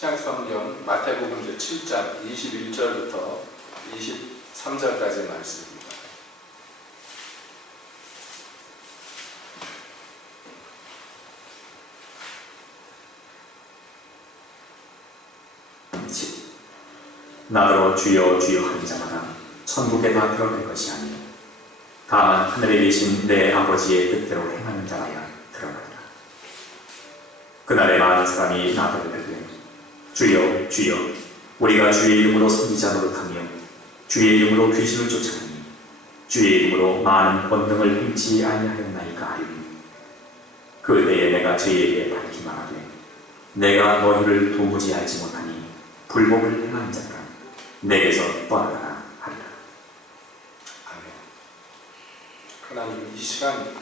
신약성경 마태복음 7장 21절부터 23절까지의 말씀입니다. 나더러 주여 주여 하는 자마다 천국에 다 들어갈 것이 아니요 다만 하늘에 계신 내 아버지의 뜻대로 행하는 자라야 들어가리라. 그날에 많은 사람이 나더러 이르되 주여 주여 우리가 주의 이름으로 선지자 노릇하며 주의 이름으로 귀신을 쫓아내니 주의 이름으로 많은 권능을 행치 아니하였나이까 하리니 그때에 내가 저희에게 밝히 말하되 내가 너희를 도무지 알지 못하니 불법을 행하는 자들아 내게서 떠나가라 하리라. 아멘. 하나님, 이 시간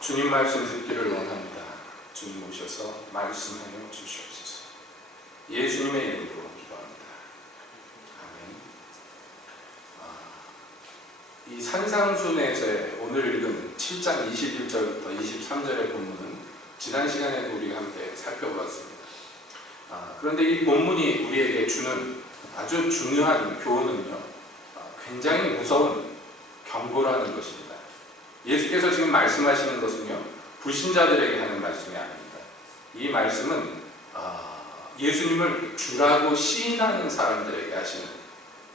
주님 말씀 듣기를 원합니다. 주님 오셔서 말씀하여 주시옵소서. 예수님의 이름으로 기도합니다. 아멘. 이 산상순에서의 오늘 읽은 7장 21절부터 23절의 본문은 지난 시간에도 우리가 함께 살펴보았습니다. 그런데 이 본문이 우리에게 주는 아주 중요한 교훈은요, 굉장히 무서운 경고라는 것입니다. 예수께서 지금 말씀하시는 것은요, 불신자들에게 하는 말씀이 아닙니다. 이 말씀은 예수님을 주라고 시인하는 사람들에게 하시는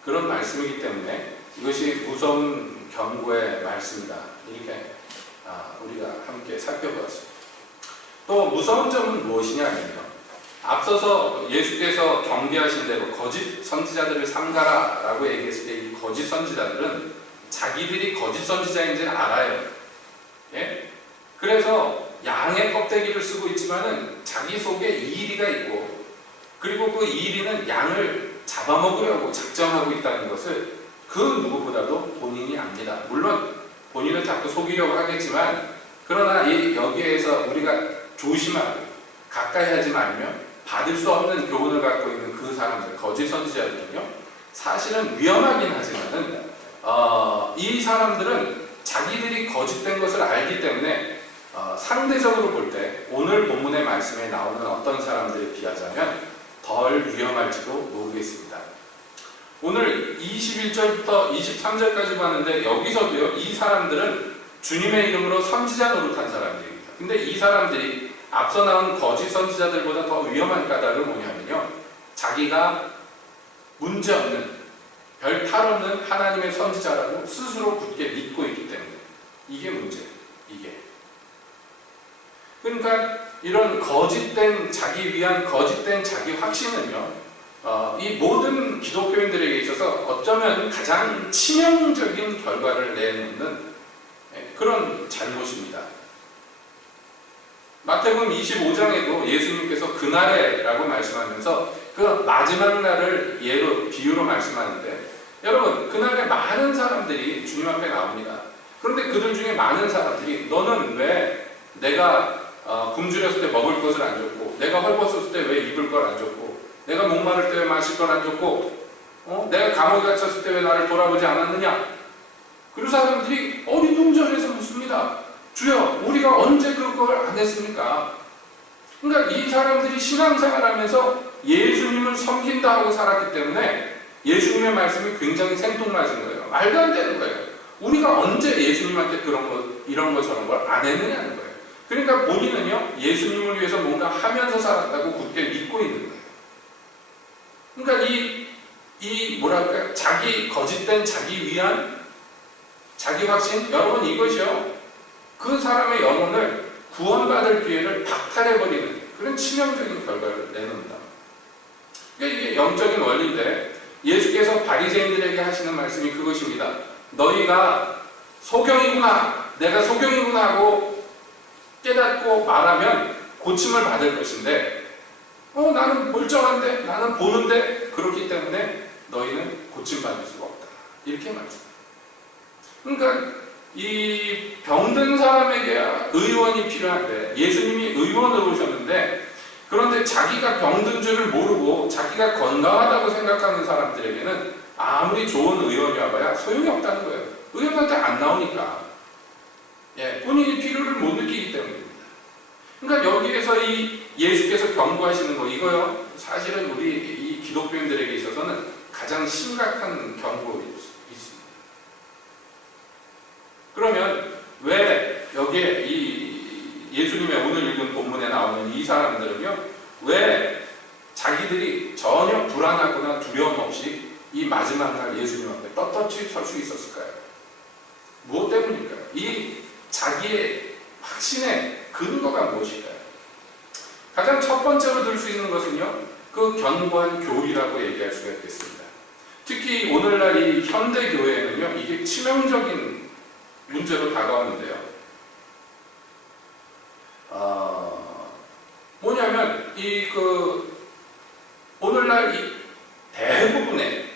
그런 말씀이기 때문에 이것이 무서운 경고의 말씀이다. 이렇게 우리가 함께 살펴보았습니다. 또 무서운 점은 무엇이냐면요, 앞서서 예수께서 경계하신 대로 거짓 선지자들을 삼가라 라고 얘기했을 때 이 거짓 선지자들은 자기들이 거짓 선지자인지는 알아요. 예? 그래서 양의 껍데기를 쓰고 있지만은 자기 속에 이리가 있고, 그리고 그 이리는 양을 잡아먹으려고 작정하고 있다는 것을 그 누구보다도 본인이 압니다. 물론 본인을 자꾸 속이려고 하겠지만, 그러나 여기에서 우리가 조심하고 가까이 하지 말면 받을 수 없는 교훈을 갖고 있는 그 사람들, 거짓 선지자들은요, 사실은 위험하긴 하지만은 이 사람들은 자기들이 거짓된 것을 알기 때문에 상대적으로 볼 때 오늘 본문의 말씀에 나오는 어떤 사람들에 비하자면 덜 위험할지도 모르겠습니다. 오늘 21절부터 23절까지 봤는데 여기서도요, 이 사람들은 주님의 이름으로 선지자 노릇한 사람들입니다. 근데 이 사람들이 앞서 나온 거짓 선지자들보다 더 위험한 까닭은 뭐냐면요, 자기가 문제없는, 별 탈 없는 하나님의 선지자라고 스스로 굳게 믿고 있기 때문에 이게 문제예요. 이게. 그러니까 이런 거짓된 자기 위한 거짓된 자기 확신은요, 이 모든 기독교인들에게 있어서 어쩌면 가장 치명적인 결과를 내놓는 그런 잘못입니다. 마태복음 25장에도 예수님께서 그날에 라고 말씀하면서 그 마지막 날을 비유로 말씀하는데, 여러분, 그날에 많은 사람들이 주님 앞에 나옵니다. 그런데 그들 중에 많은 사람들이 너는 왜 내가 굶주렸을 때 먹을 것을 안 줬고, 내가 헐벗었을 때 왜 입을 걸 안 줬고, 내가 목마를 때 왜 마실 걸 안 줬고, 내가 감옥에 갇혔을 때 왜 나를 돌아보지 않았느냐? 그 사람들이 어리둥절해서 묻습니다. 주여, 우리가 언제 그걸 안 했습니까? 그러니까 이 사람들이 신앙생활하면서 예수님을 섬긴다 하고 살았기 때문에 예수님의 말씀이 굉장히 생뚱맞은 거예요. 말도 안 되는 거예요. 우리가 언제 예수님한테 이런 거 저런 걸 안 했느냐는 거예요. 그러니까 본인은요, 예수님을 위해서 뭔가 하면서 살았다고 굳게 믿고 있는 거예요. 그러니까 뭐랄까요? 자기 거짓된 자기 위안, 자기 확신, 여러분, 이것이요, 그 사람의 영혼을 구원받을 기회를 박탈해버리는 그런 치명적인 결과를 내놓는다. 그러니까 이게 영적인 원리인데, 예수께서 바리새인들에게 하시는 말씀이 그것입니다. 너희가 소경이구나, 내가 소경이구나 하고 깨닫고 말하면 고침을 받을 것인데, 나는 멀쩡한데, 나는 보는데, 그렇기 때문에 너희는 고침받을 수가 없다. 이렇게 말씀합니다. 그러니까 이 병든 사람에게 의원이 필요한데, 예수님이 의원으로 오셨는데, 그런데 자기가 병든 줄을 모르고 자기가 건강하다고 생각하는 사람들에게는 아무리 좋은 의원이 와봐야 소용이 없다는 거예요. 의원한테 안 나오니까. 본인이 필요를 못 느끼기 때문입니다. 그러니까 여기에서 이 예수께서 경고하시는 거 이거요. 사실은 우리 이 기독교인들에게 있어서는 가장 심각한 경고일 수 있습니다. 그러면 왜 여기에 이 예수님의 오늘 읽은 본문에 나오는 이 사람들은요, 왜 자기들이 전혀 불안하거나 두려움 없이 이 마지막 날 예수님 앞에 떳떳이 설 수 있었을까요? 무엇 때문일까요? 이 자기의 확신의 근거가 무엇일까요? 가장 첫 번째로 들 수 있는 것은요, 그 견고한 교리라고 얘기할 수가 있겠습니다. 특히 오늘날 이 현대 교회에는요, 이게 치명적인 문제로 다가오는데요. 뭐냐면 오늘날 이 대부분의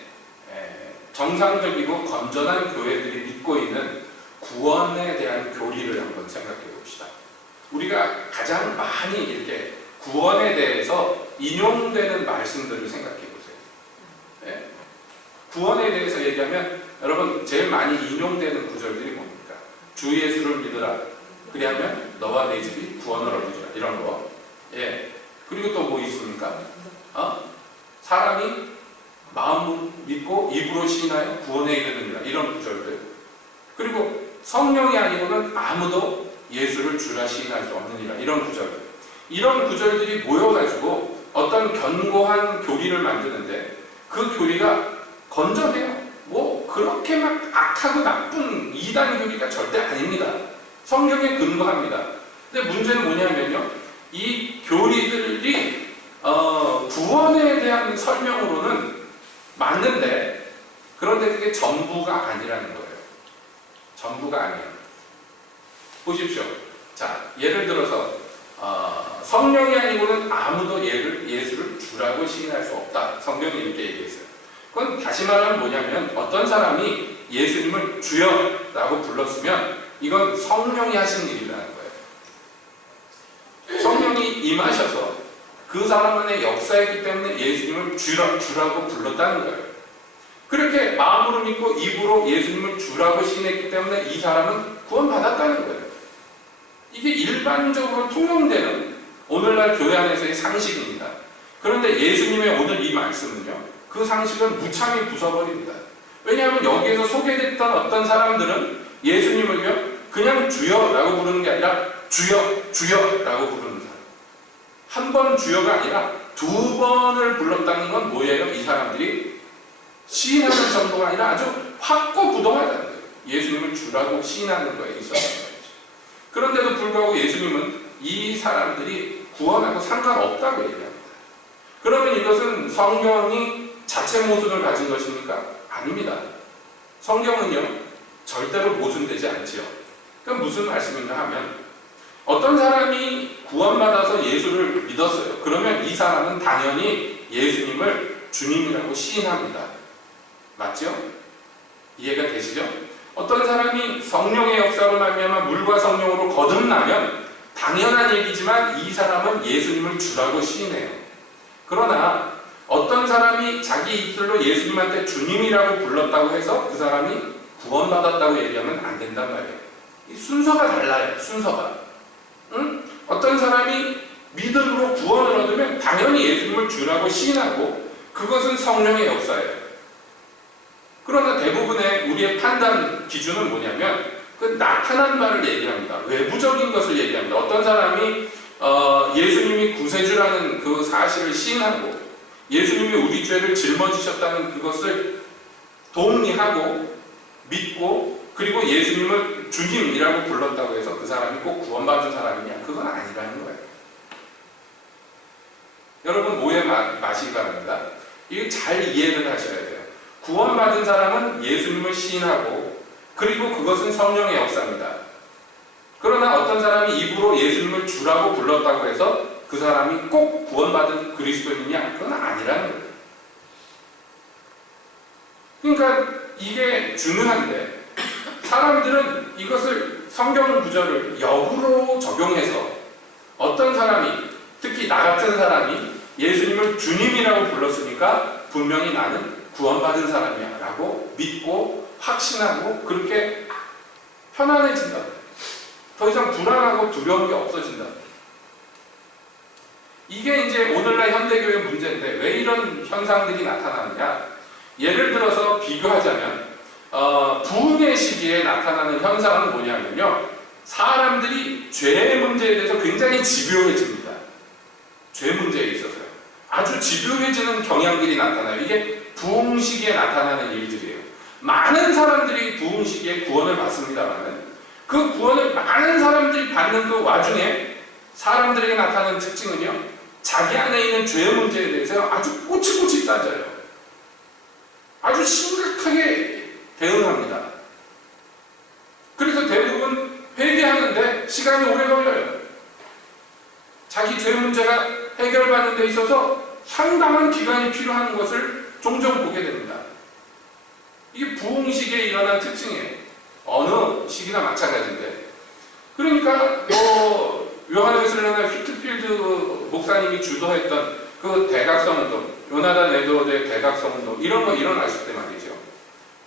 정상적이고 건전한 교회들이 믿고 있는 구원에 대한 교리를 한번 생각해 봅시다. 우리가 가장 많이 이렇게 구원에 대해서 인용되는 말씀들을 생각해 보세요. 네? 구원에 대해서 얘기하면 여러분 제일 많이 인용되는 구절들이 뭡니까? 주 예수를 믿으라. 그리하면 너와 내 집이 구원을 얻으리라. 이런 거. 예. 그리고 또 뭐 있습니까? 사람이 마음으로 믿고 입으로 시인하여 구원에 이르느니라. 이런 구절들. 그리고 성령이 아니고는 아무도 예수를 주라 시인할 수 없느니라. 이런 구절들. 이런 구절들이 모여가지고 어떤 견고한 교리를 만드는데 그 교리가 건전해요. 뭐 그렇게 막 악하고 나쁜 이단 교리가 절대 아닙니다. 성경에 근거합니다. 근데 문제는 뭐냐면요, 이 교리들이 구원에 대한 설명으로는 맞는데, 그런데 그게 전부가 아니라는 거예요. 전부가 아니에요. 보십시오. 자, 예를 들어서 성령이 아니고는 아무도 예수를 주라고 시인할 수 없다. 성경이 이렇게 얘기했어요. 그건 다시 말하면 뭐냐면, 어떤 사람이 예수님을 주여라고 불렀으면 이건 성령이 하신 일이라는 거예요. 성령이 임하셔서 그 사람 안에 역사했기 때문에 예수님을 주라고 불렀다는 거예요. 그렇게 마음으로 믿고 입으로 예수님을 주라고 시인했기 때문에 이 사람은 구원받았다는 거예요. 이게 일반적으로 통용되는 오늘날 교회 안에서의 상식입니다. 그런데 예수님의 오늘 이 말씀은요, 그 상식을 무참히 부숴버립니다. 왜냐하면 여기에서 소개됐던 어떤 사람들은 예수님을요, 그냥 주여라고 부르는 게 아니라 주여라고 부르는 사람. 한 번 주여가 아니라 두 번을 불렀다는 건 뭐예요? 이 사람들이 시인하는 정도가 아니라 아주 확고부동하다는 거예요. 예수님을 주라고 시인하는 거에 있었던 거예요. 그런데도 불구하고 예수님은 이 사람들이 구원하고 상관없다고 얘기합니다. 그러면 이것은 성경이 자체 모순을 가진 것입니까? 아닙니다. 성경은요, 절대로 모순되지 않지요. 그럼 무슨 말씀인가 하면, 어떤 사람이 구원받아서 예수를 믿었어요. 그러면 이 사람은 당연히 예수님을 주님이라고 시인합니다. 맞죠? 이해가 되시죠? 어떤 사람이 성령의 역사로 말미암아 물과 성령으로 거듭나면 당연한 얘기지만 이 사람은 예수님을 주라고 시인해요. 그러나 어떤 사람이 자기 입술로 예수님한테 주님이라고 불렀다고 해서 그 사람이 구원받았다고 얘기하면 안 된단 말이에요. 이 순서가 달라요. 순서가. 응? 어떤 사람이 믿음으로 구원을 얻으면 당연히 예수님을 주라고 시인하고 그것은 성령의 역사예요. 그러나 대부분의 우리의 판단 기준은 뭐냐면 그 나타난 바를 얘기합니다. 외부적인 것을 얘기합니다. 어떤 사람이 예수님이 구세주라는 그 사실을 시인하고 예수님이 우리 죄를 짊어지셨다는 그것을 동의하고 믿고 그리고 예수님을 주님이라고 불렀다고 해서 그 사람이 꼭 구원받은 사람이냐? 그건 아니라는 거예요. 여러분 오해 마시기 바랍니다. 이거 잘 이해를 하셔야 돼요. 구원받은 사람은 예수님을 시인하고 그리고 그것은 성령의 역사입니다. 그러나 어떤 사람이 입으로 예수님을 주라고 불렀다고 해서 그 사람이 꼭 구원받은 그리스도인이냐? 그건 아니라는 거예요. 그러니까 이게 중요한데 사람들은 이것을 성경 구절을 역으로 적용해서 어떤 사람이 특히 나 같은 사람이 예수님을 주님이라고 불렀으니까 분명히 나는 구원받은 사람이야 라고 믿고 확신하고 그렇게 편안해진다. 더 이상 불안하고 두려운 게 없어진다. 이게 이제 오늘날 현대교회 문제인데 왜 이런 현상들이 나타나느냐? 예를 들어서 비교하자면 부흥의 시기에 나타나는 현상은 뭐냐면요, 사람들이 죄의 문제에 대해서 굉장히 집요해집니다. 죄 문제에 있어서요. 아주 집요해지는 경향들이 나타나요. 이게 부흥 시기에 나타나는 일들이에요. 많은 사람들이 부흥 시기에 구원을 받습니다만은 그 구원을 많은 사람들이 받는 그 와중에 사람들에게 나타나는 특징은요, 자기 안에 있는 죄의 문제에 대해서 아주 꼬치꼬치 따져요. 아주 심각하게 대응합니다. 그래서 대부분 회개하는데 시간이 오래 걸려요. 자기 죄 문제가 해결받는 데 있어서 상당한 기간이 필요한 것을 종종 보게 됩니다. 이게 부흥 시기에 일어난 특징이에요. 어느 시기나 마찬가지인데. 그러니까 요한 웨슬리나 휘트필드 목사님이 주도했던 그 대각성 운동, 요나단 에드워드의 대각성 운동, 이런 거 일어났을 때 말이죠.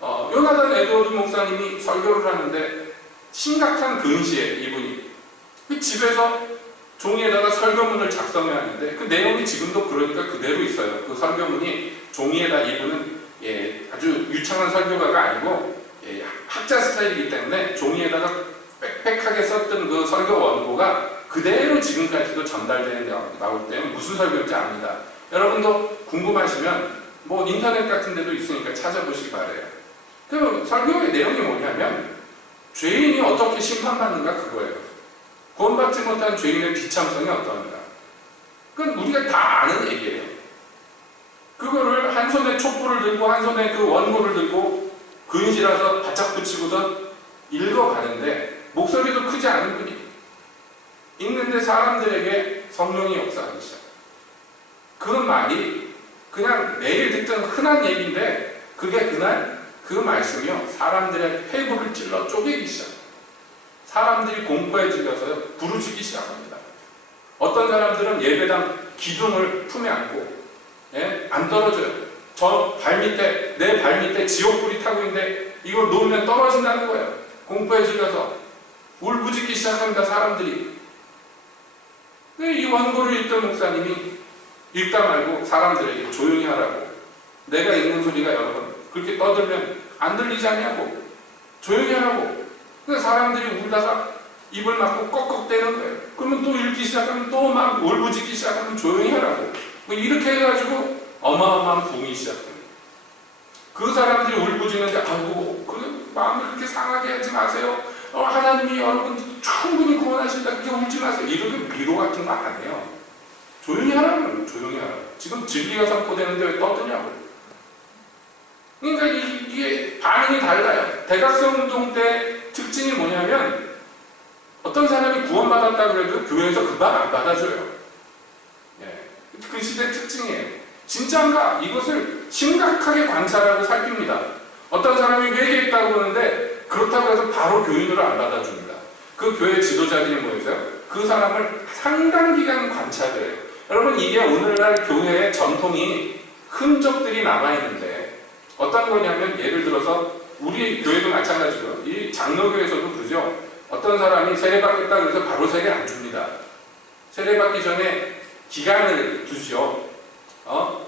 요나단 에드워드 목사님이 설교를 하는데 심각한 근시에 이분이 그 집에서 종이에다가 설교문을 작성해 하는데 그 내용이 지금도 그러니까 그대로 있어요. 그 설교문이 종이에다, 이분은 아주 유창한 설교가가 아니고 학자 스타일이기 때문에 종이에다가 빽빽하게 썼던 그 설교 원고가 그대로 지금까지도 전달되는 나올 때는 무슨 설교인지 압니다. 여러분도 궁금하시면 뭐 인터넷 같은 데도 있으니까 찾아보시기 바래요. 그 설교의 내용이 뭐냐면 죄인이 어떻게 심판받는가 그거예요. 구원받지 못한 죄인의 비참성이 어떠한가. 그건 우리가 다 아는 얘기예요. 그거를 한 손에 촛불을 들고 한 손에 그 원고를 들고 근시라서 바짝 붙이고서 읽어가는데 목소리도 크지 않은 분이 읽는데 사람들에게 성령이 역사하기 시작. 그 말이 그냥 매일 듣던 흔한 얘기인데 그게 그날 그 말씀이요, 사람들의 폐부를 찔러 쪼개기 시작. 사람들이 공포에 질려서 부르짖기 시작합니다. 어떤 사람들은 예배당 기둥을 품에 안고 안 떨어져요. 저 발밑에, 내 발밑에 지옥불이 타고 있는데 이걸 놓으면 떨어진다는 거예요. 공포에 질려서 울부짖기 시작합니다. 사람들이. 이 원고를 읽던 목사님이 읽다 말고 사람들에게 조용히 하라고, 내가 읽는 소리가 여러분 그렇게 떠들면 안 들리지 않냐고, 조용히 하라고. 사람들이 울다가 입을 막고 꺽꺽대는 거예요. 그러면 또 읽기 시작하면 또 막 울부짖기 시작하면 조용히 하라고. 뭐 이렇게 해가지고 어마어마한 붕이 시작됩니다. 그 사람들이 울부짖는데 아이고 그 마음을 그렇게 상하게 하지 마세요. 하나님이 여러분 충분히 구원하신다. 그렇게 울지 마세요. 이렇게 위로 같은 거 안 해요. 조용히 하라고. 조용히 하라고. 지금 진리가 선포되는데 왜 떠드냐고. 그러니까 이게 반응이 달라요. 대각성 운동 때 특징이 뭐냐면 어떤 사람이 구원받았다 그래도 교회에서 그 말 안 받아줘요. 그 시대의 특징이에요. 진짜인가? 이것을 심각하게 관찰하고 살핍니다. 어떤 사람이 회개했다고 그러는데 그렇다고 해서 바로 교인으로 안 받아줍니다. 그 교회 지도자들이 뭐였어요? 그 사람을 상당 기간 관찰해요. 여러분, 이게 오늘날 교회의 전통이 흔적들이 남아있는데 어떤 거냐면, 예를 들어서 우리 교회도 마찬가지로 이 장로교에서도 그러죠. 어떤 사람이 세례받겠다 그래서 바로 세례 안 줍니다. 세례받기 전에 기간을 두죠.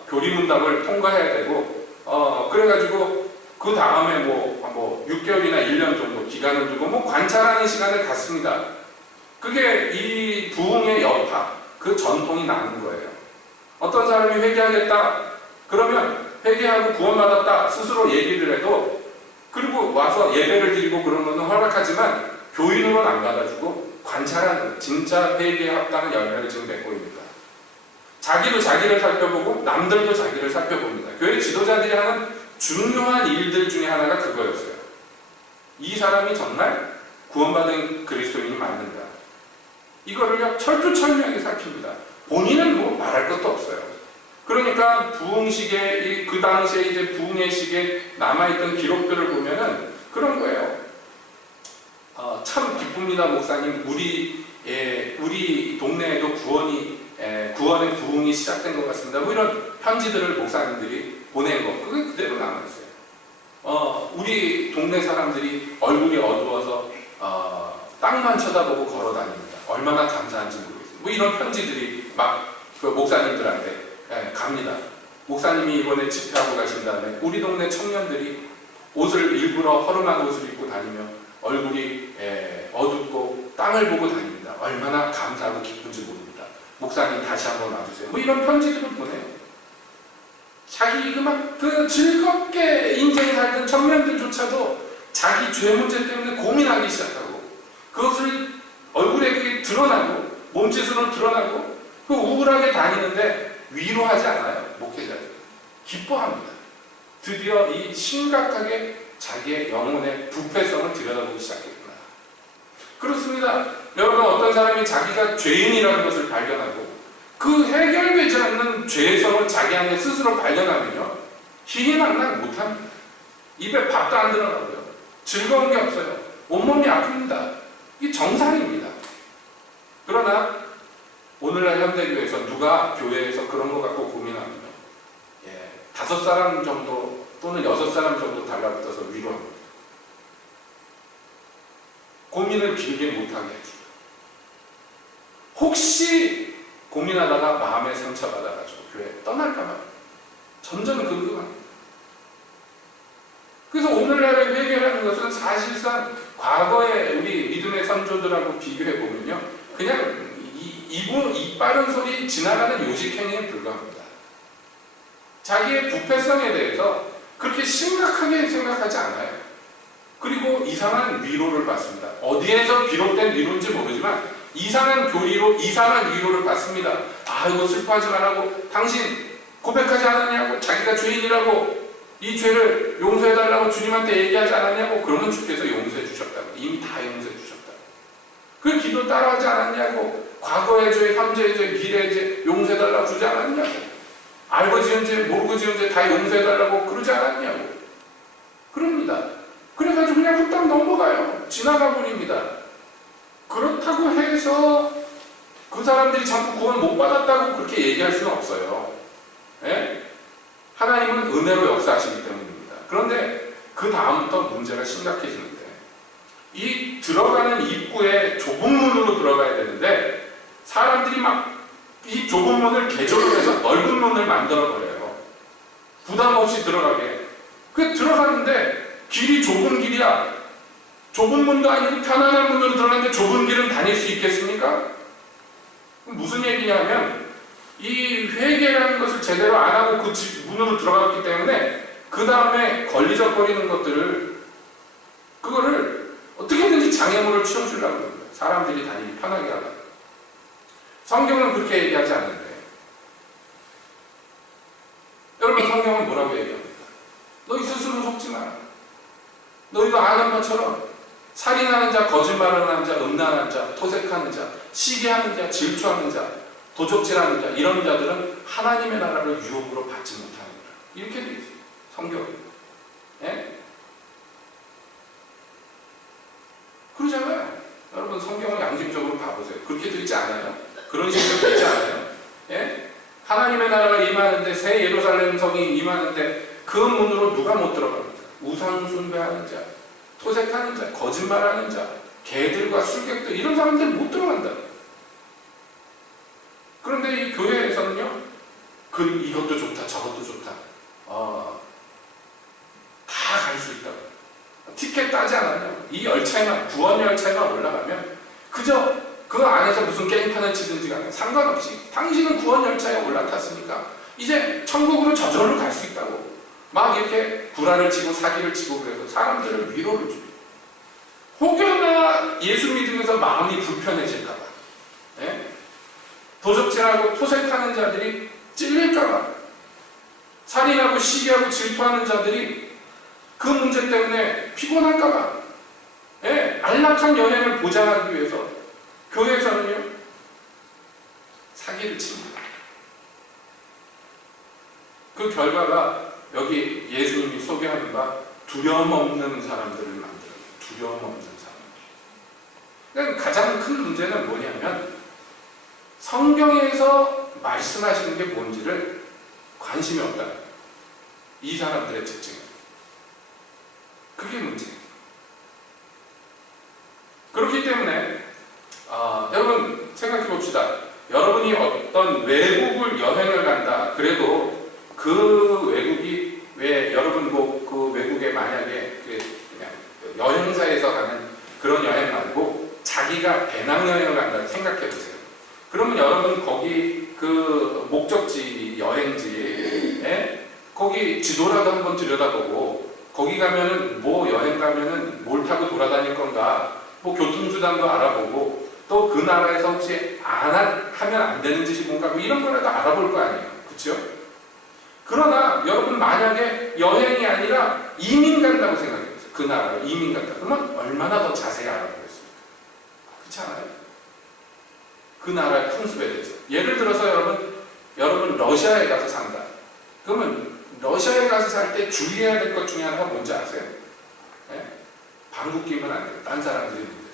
교리문답을 통과해야 되고, 그래가지고 그 다음에 뭐 6개월이나 1년 정도 기간을 두고 뭐 관찰하는 시간을 갖습니다. 그게 이 부흥의 여파, 그 전통이 나는 거예요. 어떤 사람이 회개하겠다 그러면 회개하고 구원받았다 스스로 얘기를 해도, 그리고 와서 예배를 드리고 그런 거는 허락하지만 교인으로는 안 받아주고 관찰하는, 진짜 회개에 합당한 열매를 지금 맺고 있습니다. 자기도 자기를 살펴보고 남들도 자기를 살펴봅니다. 교회 지도자들이 하는 중요한 일들 중에 하나가 그거였어요. 이 사람이 정말 구원받은 그리스도인이 맞는가? 이거를 철두철미하게 살핍니다. 본인은 뭐 말할 것도 없어요. 그러니까 부흥식에, 그 당시에 이제 부흥의 시기에 남아있던 기록들을 보면은 그런 거예요. 참 기쁩니다, 목사님. 우리 동네에도 구원의 부흥이 시작된 것 같습니다. 뭐 이런 편지들을 목사님들이 보낸 거, 그게 그대로 남아있어요. 우리 동네 사람들이 얼굴이 어두워서 땅만 쳐다보고 걸어 다닙니다. 얼마나 감사한지 모르겠어요. 뭐 이런 편지들이 막 그 목사님들한테 갑니다. 목사님이 이번에 집회하고 가신 다음에 우리 동네 청년들이 옷을 일부러 허름한 옷을 입고 다니며 얼굴이 어둡고 땅을 보고 다닙니다. 얼마나 감사하고 기쁜지 모릅니다. 목사님 다시 한번 와주세요. 뭐 이런 편지들을 보내요. 자기 그 즐겁게 인생 살던 청년들조차도 자기 죄 문제 때문에 고민하기 시작하고 그것을 얼굴에 그게 드러나고 몸짓으로 드러나고 그 우울하게 다니는데 위로하지 않아요. 목회자들 기뻐합니다. 드디어 이 심각하게 자기의 영혼의 부패성을 들여다보기 시작했구나. 그렇습니다. 여러분, 어떤 사람이 자기가 죄인이라는 것을 발견하고 그 해결되지 않는 죄성을 자기 안에 스스로 발견하면요, 희희망락 못합니다. 입에 밥도 안 들어가고요, 즐거운 게 없어요. 온몸이 아픕니다. 이게 정상입니다. 그러나 오늘날 현대교회에서 누가 교회에서 그런 거 갖고 고민하면요, 5사람 정도 또는 6사람 정도 달라붙어서 위로합니다. 고민을 길게 못하게 해줍니다. 혹시 고민하다가 마음에 상처받아가지고 교회 떠날까봐 전전긍긍합니다. 그래서 오늘날의 회개라는 것은 사실상 과거의 우리 믿음의 선조들하고 비교해보면요, 그냥 이 빠른 소리 지나가는 요식행위에 불과합니다. 자기의 부패성에 대해서 그렇게 심각하게 생각하지 않아요. 그리고 이상한 위로를 받습니다. 어디에서 비롯된 위로인지 모르지만 이상한 교리로 이상한 위로를 받습니다. 아이고 슬퍼하지 말라고, 당신 고백하지 않았냐고, 자기가 죄인이라고 이 죄를 용서해달라고 주님한테 얘기하지 않았냐고, 그러면 주께서 용서해 주셨다고, 이미 다 용서해 주셨다고. 그 기도 따라하지 않았냐고, 과거의 죄, 현재의 죄, 미래의 죄 용서해달라고 주지 않았냐고, 알고 지은 죄, 모르고 지은 죄 다 용서해달라고 그러지 않았냐고. 그럽니다. 그래가지고 그냥 후딱 넘어가요. 지나가 버립니다. 그렇다고 해서 그 사람들이 자꾸 구원 못 받았다고 그렇게 얘기할 수는 없어요. 하나님은 은혜로 역사하시기 때문입니다. 그런데 그 다음부터 문제가 심각해지는데, 이 들어가는 입구에 좁은 문으로 들어가야 되는데 사람들이 막 이 좁은 문을 개조를 해서 넓은 문을 만들어버려요. 부담 없이 들어가게. 그 들어가는데 길이 좁은 길이야. 좁은 문도 아니고 편안한 문으로 들어가는데 좁은 길은 다닐 수 있겠습니까? 무슨 얘기냐면, 이 회개라는 것을 제대로 안 하고 그 문으로 들어갔기 때문에 그 다음에 걸리적거리는 것들을, 그거를 어떻게든지 장애물을 치워주려고 합니다. 사람들이 다니기 편하게 하려고. 성경은 그렇게 얘기하지 않는데, 여러분, 성경은 뭐라고 얘기합니까? 너희 스스로 속지 마라. 너희가 아는 것처럼 살인하는 자, 거짓말하는 자, 음란하는 자, 토색하는 자, 시기하는 자, 질투하는 자, 도적질하는 자, 이런 자들은 하나님의 나라를 유혹으로 받지 못하느니라. 이렇게 되어 있어요. 성경은. 그러잖아요. 여러분, 성경을 양심적으로 봐보세요. 그렇게 되지 않아요? 그런 식으로 되지 않아요? 하나님의 나라가 임하는데, 새 예루살렘 성이 임하는데 그 문으로 누가 못 들어갑니까? 우상 숭배하는 자, 토색하는 자, 거짓말하는 자, 개들과 술객들, 이런 사람들 못 들어간다. 그런데 이 교회에서는요, 이것도 좋다, 저것도 좋다, 다 갈 수 있다고. 티켓 따지 않았냐? 이 열차에만, 구원 열차에만 올라가면 그저 그 안에서 무슨 게임판을 치든지 간에 상관없이 당신은 구원 열차에 올라탔으니까 이제 천국으로 저절로 갈 수 있다고 막 이렇게 구라를 치고 사기를 치고, 그래서 사람들을 위로를 줍니다. 혹여나 예수 믿으면서 마음이 불편해질까봐, 도적질하고 토색하는 자들이 찔릴까봐, 살인하고 시기하고 질투하는 자들이 그 문제 때문에 피곤할까봐, 안락한 여행을 보장하기 위해서 교회에서는요, 사기를 칩니다. 그 결과가 여기 예수님이 소개하는 바 두려움 없는 사람들을 만들어요. 두려움 없는 사람들. 그러니까 가장 큰 문제는 뭐냐면, 성경에서 말씀하시는 게 뭔지를 관심이 없다. 이 사람들의 특징이에요. 그게 문제예요. 그렇기 때문에 여러분 생각해 봅시다. 여러분이 어떤 외국을 여행을 간다. 그래도 그 외국이 왜 여러분 그 외국에 만약에 그냥 여행사에서 가는 그런 여행 말고 자기가 배낭여행을 간다 생각해 보세요. 그러면 여러분 거기 그 목적지 여행지에 거기 지도라도 한번 들여다보고 거기 가면은 뭐 여행 가면은 뭘 타고 돌아다닐 건가 뭐 교통수단도 알아보고 또 그 나라에서 혹시 하면 안 되는 짓이 뭔가 뭐 이런 거라도 알아볼 거 아니에요. 그렇죠? 그러나 여러분 만약에 여행이 아니라 이민 간다고 생각해보세요. 그 나라로 이민 간다. 그러면 얼마나 더 자세히 알아보겠습니까? 그렇지 않아요? 그 나라의 풍습에 대해서. 예를 들어서 여러분 러시아에 가서 산다. 그러면 러시아에 가서 살 때 주의해야 될 것 중에 하나가 뭔지 아세요? 네? 방귀 끼면 안 돼요. 딴 사람들이 있는 데서.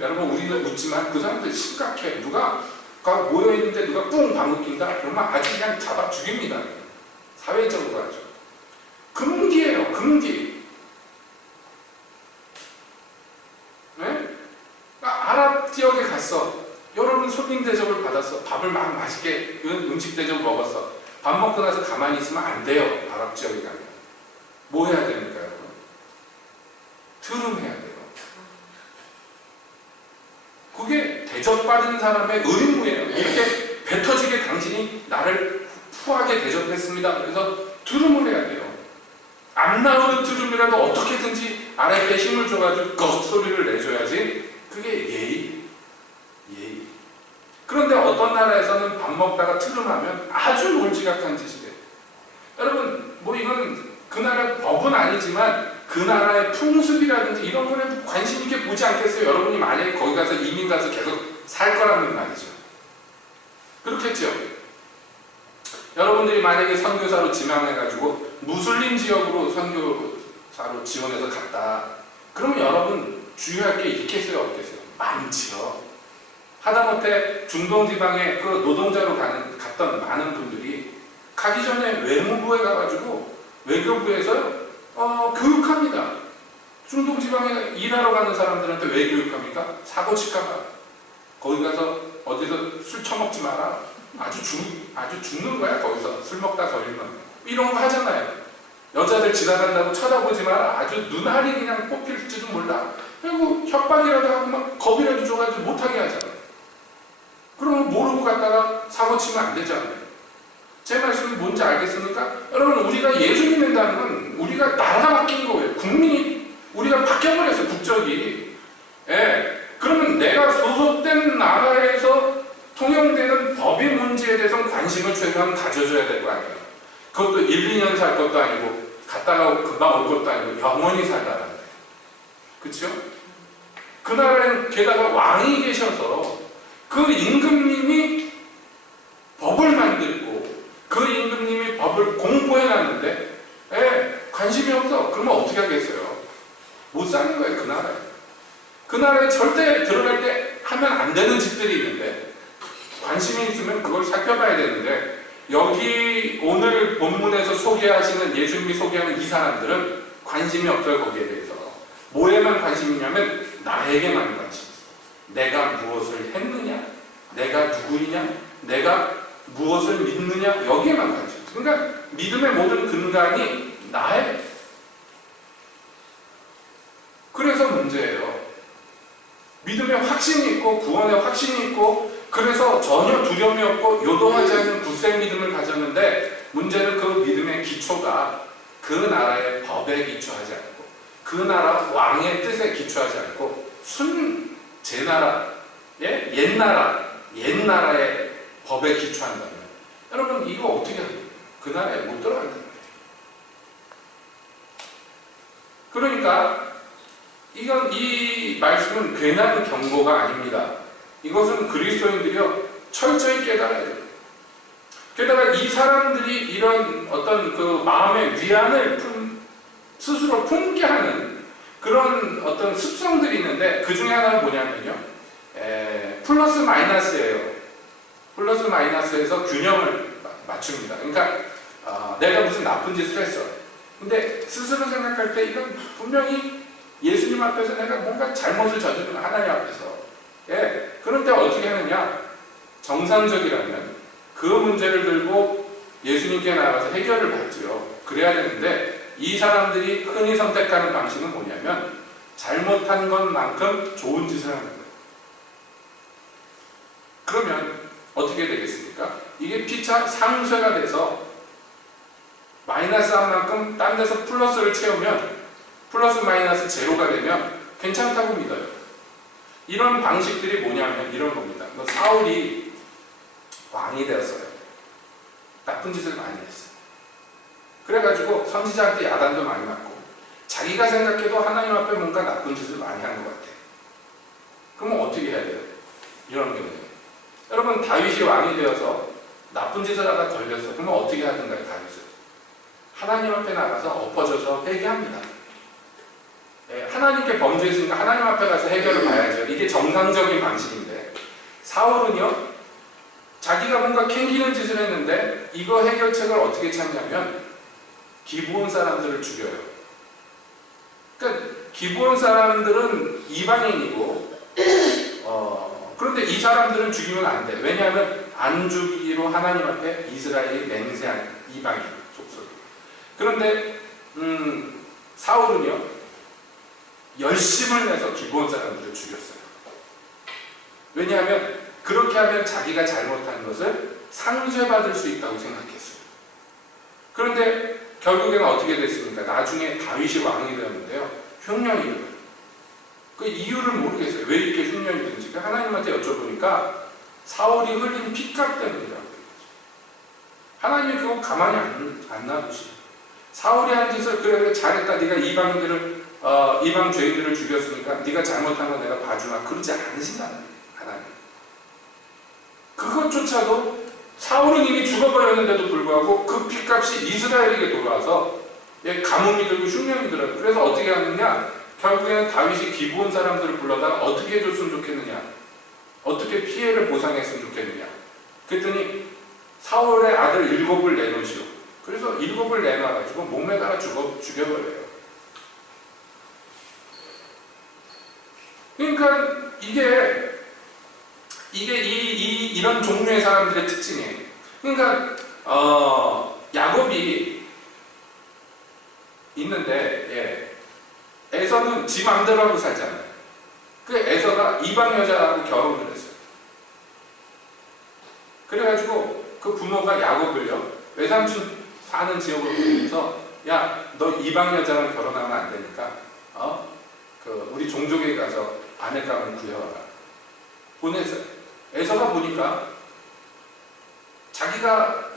여러분 우리는 웃지만 그 사람들 심각해. 누가 모여있는데 누가 뿡 방귀 낀다? 그러면 아주 그냥 잡아 죽입니다. 사회적으로 하죠. 금기예요. 금기. 네? 아랍 지역에 갔어. 여러분 손님 대접을 받았어. 밥을 막 맛있게 음식 대접 먹었어. 밥 먹고 나서 가만히 있으면 안 돼요. 아랍 지역에 가면. 뭐 해야 됩니까, 여러분? 트름해야 돼요. 그게 대접받은 사람의 의무예요. 이렇게 배 터지게 당신이 나를 후하게 대접했습니다. 그래서 트름을 해야 돼요. 안 나오는 트름이라도 어떻게든지 아랫배 힘을 줘가지고 꺽 소리를 내줘야지. 그게 예의. 그런데 어떤 나라에서는 밥 먹다가 트름하면 아주 몰지각한 짓이 돼요. 여러분 뭐 이건 그 나라 법은 아니지만 그 나라의 풍습이라든지 이런 거에 관심 있게 보지 않겠어요? 여러분이 만약에 거기 가서 이민 가서 계속 살 거라는 말이죠. 그렇겠죠? 여러분들이 만약에 선교사로 지명해가지고 무슬림 지역으로 선교사로 지원해서 갔다. 그러면 여러분 주의할 게 있겠어요? 없겠어요? 많지요. 하다못해 중동지방에 그 노동자로 갔던 많은 분들이 가기 전에 외무부에 가가지고 외교부에서 교육합니다. 중동지방에 일하러 가는 사람들한테 왜 교육합니까? 사고 칠까봐. 거기 가서 어디서 술 처먹지 마라. 아주 죽는 거야. 거기서 술 먹다 걸리면. 이런 거 하잖아요. 여자들 지나간다고 쳐다보지 마라. 아주 눈알이 그냥 뽑힐지도 몰라. 그리고 협박이라도 하고 막 겁이라도 줘가지고 못하게 하잖아요. 그러면 모르고 갔다가 사고 치면 안 되잖아요. 제 말씀이 뭔지 알겠습니까? 여러분 우리가 예수님 믿는다는 건 우리가 나라가 바뀐 거예요. 국민이 우리가 바뀌어버렸어요. 국적이. 예. 그러면 내가 소속된 나라에서 통용되는 법의 문제에 대해서는 관심을 최소한 가져줘야 될 거 아니에요. 그것도 1, 2년 살 것도 아니고 갔다가 금방 올 것도 아니고 영원히 살라는 거예요. 그렇죠? 그 나라에는 게다가 왕이 계셔서 그 임금님이 법을 만들고 그 임금님이 법을 공포해놨는데 관심이 없어. 그러면 어떻게 하겠어요? 못 사는 거예요. 그 나라에. 그 나라에 절대 들어갈 때 하면 안 되는 짓들이 있는데 관심이 있으면 그걸 살펴봐야 되는데 여기 오늘 본문에서 소개하시는 예수님이 소개하는 이 사람들은 관심이 없어요. 거기에 대해서. 뭐에만 관심이 있냐면 나에게만 관심이 있어요. 내가 무엇을 했느냐? 내가 누구이냐? 내가 무엇을 믿느냐? 여기에만 관심이 있어요. 그러니까 믿음의 모든 근간이 나예요. 그래서 문제예요. 믿음의 확신이 있고 구원의 확신이 있고 그래서 전혀 두려움이 없고 요동하지 않는 굳센 믿음을 가졌는데 문제는 그 믿음의 기초가 그 나라의 법에 기초하지 않고 그 나라 왕의 뜻에 기초하지 않고 제 나라, 옛나라의 법에 기초한다면 여러분 이거 어떻게 해요? 그 나라에 못 들어간다는 거예요. 그러니까 이 말씀은 괜한 경고가 아닙니다. 이것은 그리스도인들이요 철저히 깨달아야 돼요. 게다가 이 사람들이 이런 어떤 그 마음의 위안을 스스로 품게 하는 그런 어떤 습성들이 있는데 그 중에 하나는 뭐냐면요. 플러스 마이너스예요. 플러스 마이너스에서 균형을 맞춥니다. 그러니까 내가 무슨 나쁜 짓을 했어. 근데 스스로 생각할 때 이건 분명히 예수님 앞에서 내가 뭔가 잘못을 저지른 하나님 앞에서 예, 그런데 어떻게 하느냐? 정상적이라면 그 문제를 들고 예수님께 나가서 해결을 받지요. 그래야 되는데 이 사람들이 흔히 선택하는 방식은 뭐냐면 잘못한 것만큼 좋은 짓을 하는 거예요. 그러면 어떻게 되겠습니까? 이게 피차 상쇄가 돼서 마이너스한 만큼 딴 데서 플러스를 채우면 플러스 마이너스 제로가 되면 괜찮다고 믿어요. 이런 방식들이 뭐냐면 이런 겁니다. 사울이 왕이 되었어요. 나쁜 짓을 많이 했어요. 그래가지고 선지자한테 야단도 많이 맞고 자기가 생각해도 하나님 앞에 뭔가 나쁜 짓을 많이 한 것 같아요. 그러면 어떻게 해야 돼요? 이런 경우에 여러분 다윗이 왕이 되어서 나쁜 짓을 하다 걸렸어. 그러면 어떻게 하든가요? 다윗은 하나님 앞에 나가서 엎어져서 회개합니다. 예, 하나님께 범죄했으니까 하나님 앞에 가서 해결을 봐야죠. 이게 정상적인 방식인데 사울은요 자기가 뭔가 캥기는 짓을 했는데 이거 해결책을 어떻게 찾냐면 기브온 사람들을 죽여요. 그러니까 기브온 사람들은 이방인이고 그런데 이 사람들은 죽이면 안 돼. 왜냐하면 안 죽이기로 하나님 앞에 이스라엘이 맹세한 이방인 족속. 그런데 사울은요 열심을 내서 기브온 사람들을 죽였어요. 왜냐하면 그렇게 하면 자기가 잘못한 것을 상쇄받을 수 있다고 생각했어요. 그런데 결국에는 어떻게 됐습니까? 나중에 다윗이 왕이 되었는데요. 흉년이 일어나요. 그 이유를 모르겠어요. 왜 이렇게 흉년이 되는지. 하나님한테 여쭤보니까 사울이 흘린 피값 때문이라고 얘기했죠. 하나님이 그거 가만히 안 놔두시죠. 사울이 한 짓을 그래 잘했다. 네가 이방 죄인들을 죽였으니까 네가 잘못한 거 내가 봐주마. 그러지 않으신다는 거예요. 하나님. 그것조차도 사울은 이미 죽어버렸는데도 불구하고 그 피값이 이스라엘에게 돌아와서 가뭄이 들고 흉년이 들어요. 그래서 어떻게 하느냐? 결국에는 다윗이 기브온 사람들을 불러다가 어떻게 해줬으면 좋겠느냐? 어떻게 피해를 보상했으면 좋겠느냐? 그랬더니 사울의 아들 7을 내놓으시오. 그래서 7을 내놔가지고 목매다가 죽여버려요. 그러니까 이런 종류의 사람들의 특징이에요. 그러니까 야곱이 있는데 에서는 지 맘대로 하고 살잖아요. 그 에서가 이방 여자하고 결혼을 했어요. 그래가지고 그 부모가 야곱을요 외삼촌 사는 지역으로 보내서 야 너 이방 여자랑 결혼하면 안 되니까 우리 종족에 가서 아내감을 구해와라 보냈어요. 에서가 보니까 자기가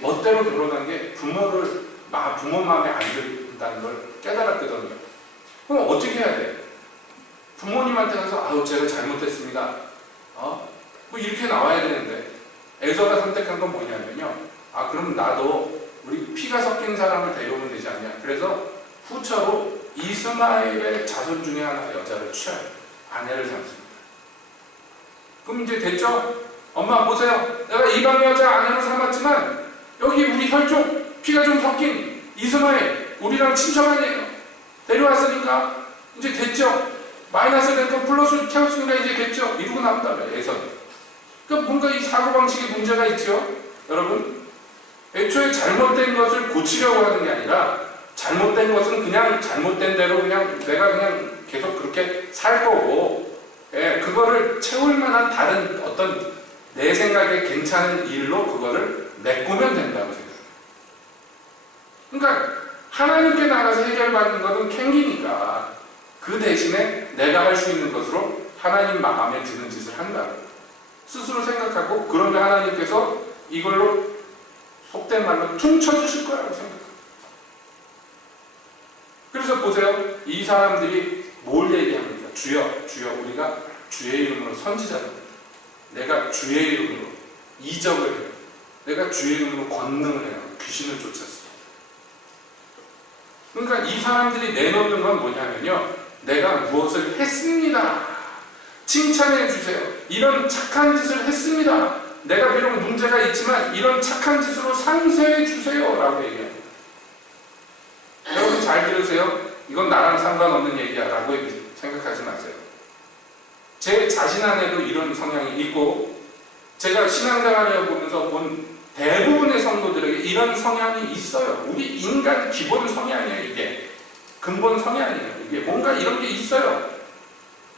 멋대로 결혼한 게 부모 마음에 안 든다는 걸 깨달았거든요. 그럼 어떻게 해야 돼? 부모님한테 가서 아유 제가 잘못했습니다. 뭐 이렇게 나와야 되는데 에서가 선택한 건 뭐냐면요. 그럼 나도 우리 피가 섞인 사람을 데려오면 되지 않냐. 그래서 후처로 이스마엘의 자손 중에 하나 여자를 취하여 아내를 삼습니다. 그럼 이제 됐죠? 엄마 보세요. 내가 이방 여자 아내로 삼았지만 여기 우리 혈족 피가 좀 섞인 이스마엘 우리랑 친척 아니에요. 데려왔으니까 이제 됐죠? 마이너스 된 거 플러스 채웠으니까 이제 됐죠? 이러고 나온다며 에서는. 그러니까 뭔가 이 사고방식에 문제가 있죠? 여러분 애초에 잘못된 것을 고치려고 하는 게 아니라 잘못된 것은 그냥 잘못된 대로 그냥 내가 그냥 계속 그렇게 살 거고 그거를 채울 만한 다른 어떤 내 생각에 괜찮은 일로 그거를 메꾸면 된다고 생각해요. 그러니까 하나님께 나가서 해결받는 것은 캥기니까 그 대신에 내가 할 수 있는 것으로 하나님 마음에 드는 짓을 한다고 스스로 생각하고 그러면 하나님께서 이걸로 속된 말로 퉁쳐주실 거라고 생각합니다. 그래서 보세요. 이 사람들이 뭘 얘기합니까? 주여, 주여 우리가 주의 이름으로 선지자입니다. 내가 주의 이름으로 이적을 해요. 내가 주의 이름으로 권능을 해요. 귀신을 쫓았습니다. 그러니까 이 사람들이 내놓는 건 뭐냐면요. 내가 무엇을 했습니다. 칭찬해 주세요. 이런 착한 짓을 했습니다. 내가 비록 문제가 있지만 이런 착한 짓으로 상쇄해 주세요. 라고 얘기합니다. 여러분 잘 들으세요. 이건 나랑 상관없는 얘기야 라고 생각하지 마세요. 제 자신 안에도 이런 성향이 있고 제가 신앙생활을 보면서 본 대부분의 성도들에게 이런 성향이 있어요. 우리 인간 기본 성향이에요. 이게 근본 성향이에요. 이게 뭔가 이런 게 있어요.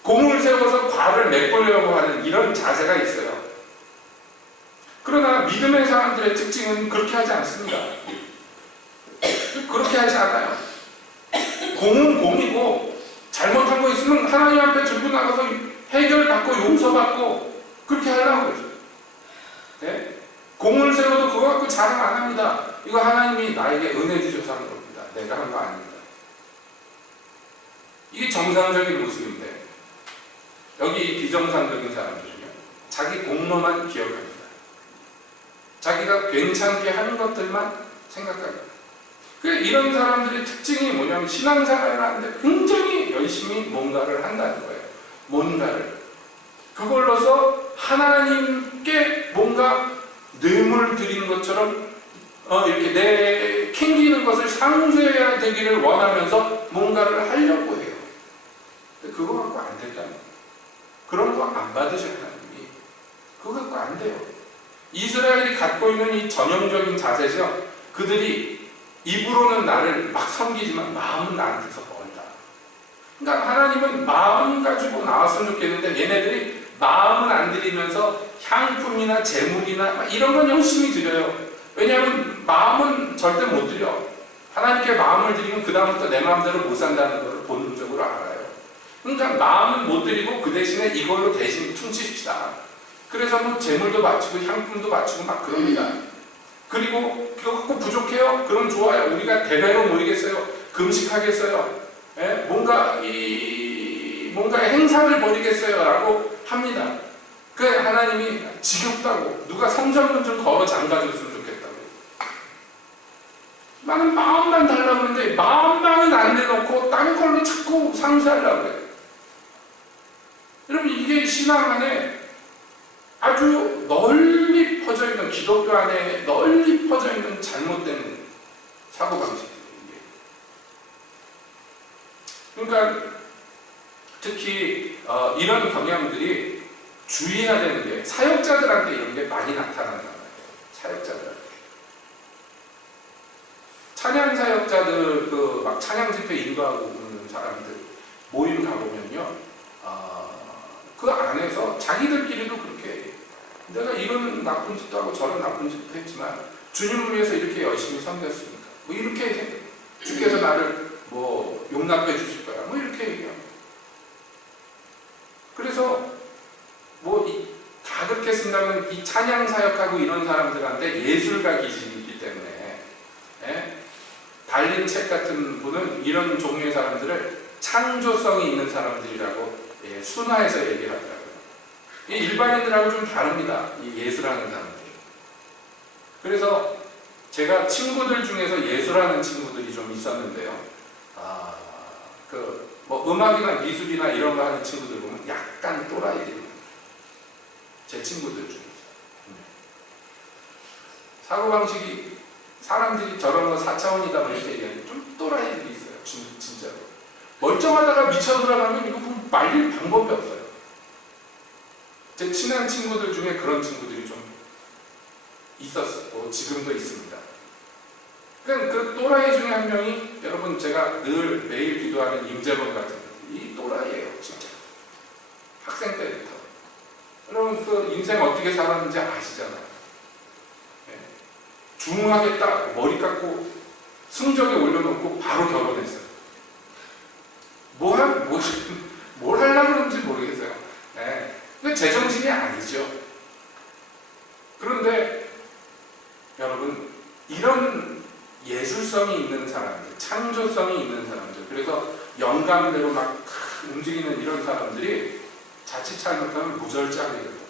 공을 세워서 과를 메꾸려고 하는 이런 자세가 있어요. 그러나 믿음의 사람들의 특징은 그렇게 하지 않습니다. 그렇게 하지 않아요. 공은 공이고 잘못한 거 있으면 하나님 앞에 들고 나가서 해결받고 용서받고 그렇게 하려고 그러죠. 네? 공을 세워도 그거 갖고 자랑 안 합니다. 이거 하나님이 나에게 은혜 주셔서 하는 겁니다. 내가 한 거 아닙니다. 이게 정상적인 모습인데 여기 비정상적인 사람들은요, 자기 공로만 기억합니다. 자기가 괜찮게 하는 것들만 생각합니다. 이런 사람들의 특징이 뭐냐면 신앙생활을 하는데 굉장히 열심히 뭔가를 한다는 거예요. 뭔가를. 그걸로서 하나님께 뭔가 뇌물을 드리는 것처럼 이렇게 캥기는 것을 상쇄해야 되기를 원하면서 뭔가를 하려고 해요. 근데 그거 갖고 안 된다는 거예요. 그런 거 안 받으셔야 하나님이. 그거 갖고 안 돼요. 이스라엘이 갖고 있는 이 전형적인 자세죠. 그들이 입으로는 나를 막 섬기지만 마음은 나한테서 멀다. 그러니까 하나님은 마음 가지고 나왔으면 좋겠는데 얘네들이 마음은 안 드리면서 향품이나 재물이나 막 이런 건 열심히 드려요. 왜냐하면 마음은 절대 못 드려. 하나님께 마음을 드리면 그 다음부터 내 마음대로 못 산다는 걸 본능적으로 알아요. 그러니까 마음은 못 드리고 그 대신에 이걸로 대신 퉁칩시다. 그래서 뭐 재물도 바치고 향품도 바치고 막 그럽니다. 그리고 그거 갖고 부족해요? 그럼 좋아요. 우리가 대회로 모이겠어요? 금식하겠어요? 예? 뭔가 행사를 벌이겠어요? 라고 합니다. 그 하나님이 지겹다고 누가 성전문 좀 걸어 잠가줬으면 좋겠다고. 나는 마음만 달라고 하는데 마음만은 안 내놓고 딴 걸로 자꾸 상쇄하려고 해요. 여러분 이게 신앙 안에 아주 널리 퍼져 있는, 기독교 안에 널리 퍼져 있는 잘못된 사고방식이에요. 그러니까 특히 이런 경향들이 주의해야 되는 게 사역자들한테 이런 게 많이 나타난단 말이에요. 사역자들한테. 찬양 사역자들 막 찬양 집회 인도하고 오는 사람들 모임 가보면요. 그 안에서 자기들끼리도 그렇게 해요. 내가 이런 나쁜 짓도 하고 저런 나쁜 짓도 했지만 주님을 위해서 이렇게 열심히 섬겼으니까 뭐 이렇게 해요. 주께서 나를 뭐 용납해 주실 거야. 뭐 이렇게 얘기합니다. 그래서 뭐 다 그렇게 쓴다면 이 찬양 사역하고 이런 사람들한테 예술가 기질이 있기 때문에 달린 책 같은 분은 이런 종류의 사람들을 창조성이 있는 사람들이라고 순화해서 얘기를 하더라고요. 이 일반인들하고 좀 다릅니다. 이 예술하는 사람들. 그래서 제가 친구들 중에서 예술하는 친구들이 좀 있었는데요. 뭐 음악이나 미술이나 이런 거 하는 친구들 보면 약간 또라이들입니다. 제 친구들 중에서. 사고방식이 사람들이 저런 거 4차원이다 뭐 이렇게 얘기하는데 좀 또라이들이 있어요. 진짜로. 멀쩡하다가 미쳐 들어가면 이거 말릴 방법이 없어요. 제 친한 친구들 중에 그런 친구들이 좀 있었고 지금도 있습니다. 그러니까 그 또라이 중에 한 명이 여러분 제가 늘 매일 기도하는 임재범 같은 이 또라이예요. 진짜. 학생 때부터. 여러분 그 인생 어떻게 살았는지 아시잖아요. 중하겠다 머리 깎고 승적에 올려놓고 바로 결혼했어요. 뭘 하려고 그러는지 모르겠어요. 근데 제정신이 아니죠. 그런데 여러분 이런 예술성이 있는 사람들, 창조성이 있는 사람들, 그래서 영감대로 막 움직이는 이런 사람들이 자칫 잘못하면 무절제하게 됩니다.